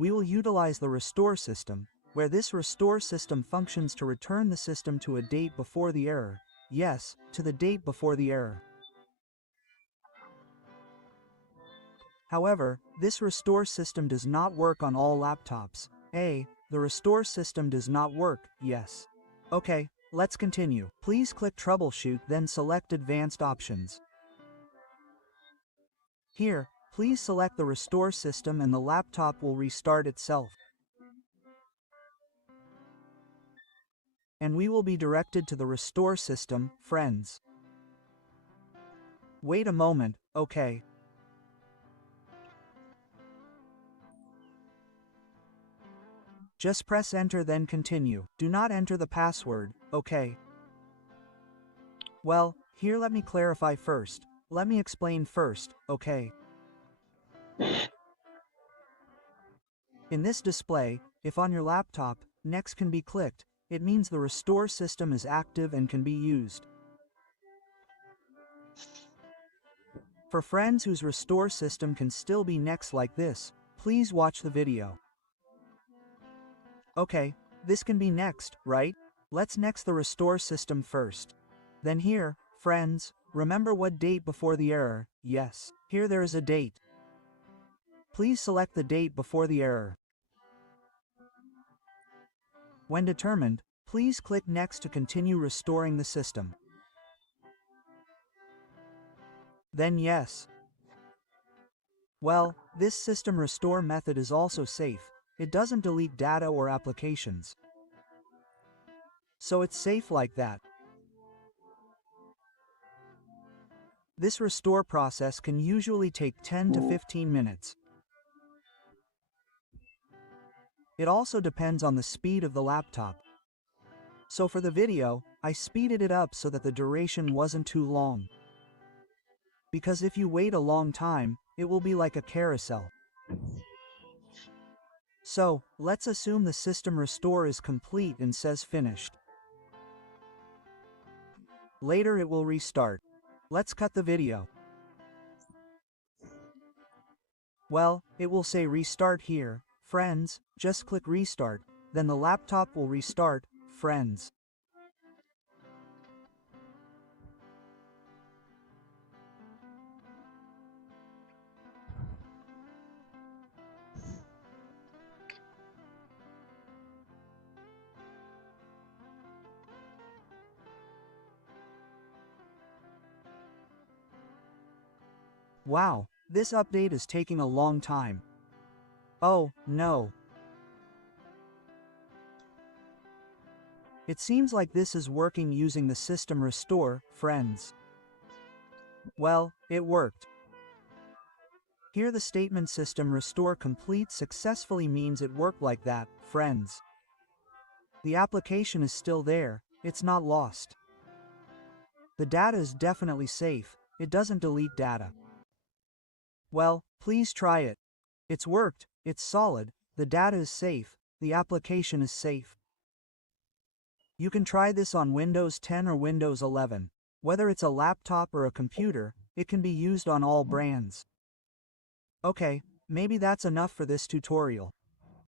we will utilize the restore system, where this restore system functions to return the system to a date before the error. Yes, to the date before the error. However, this restore system does not work on all laptops. The restore system does not work, yes. Okay, let's continue. Please click Troubleshoot, then select Advanced Options. Here, please select the restore system and the laptop will restart itself. And we will be directed to the restore system, friends. Wait a moment, okay. Just press enter then continue. Do not enter the password, okay? Well, here let me clarify first. Let me explain first, okay? In this display, if on your laptop, next can be clicked, it means the restore system is active and can be used. For friends whose restore system can still be next like this, please watch the video. Okay, this can be next, right? Let's next the restore system first. Then here, friends, remember what date before the error. Yes, here there is a date. Please select the date before the error. When determined, please click Next to continue restoring the system. Then yes. Well, this system restore method is also safe. It doesn't delete data or applications. So it's safe like that. This restore process can usually take 10 to 15 minutes. It also depends on the speed of the laptop. So for the video, I speeded it up so that the duration wasn't too long. Because if you wait a long time, it will be like a carousel. So, let's assume the system restore is complete and says finished. Later it will restart. Let's cut the video. Well, it will say restart here, friends, just click restart, then the laptop will restart, friends. Wow, this update is taking a long time. Oh, no. It seems like this is working using the system restore, friends. Well, it worked. Here the statement system restore complete successfully means it worked like that, friends. The application is still there, it's not lost. The data is definitely safe, it doesn't delete data. Well, please try it. It's worked, it's solid, the data is safe, the application is safe. You can try this on Windows 10 or Windows 11. Whether it's a laptop or a computer, it can be used on all brands. Okay, maybe that's enough for this tutorial.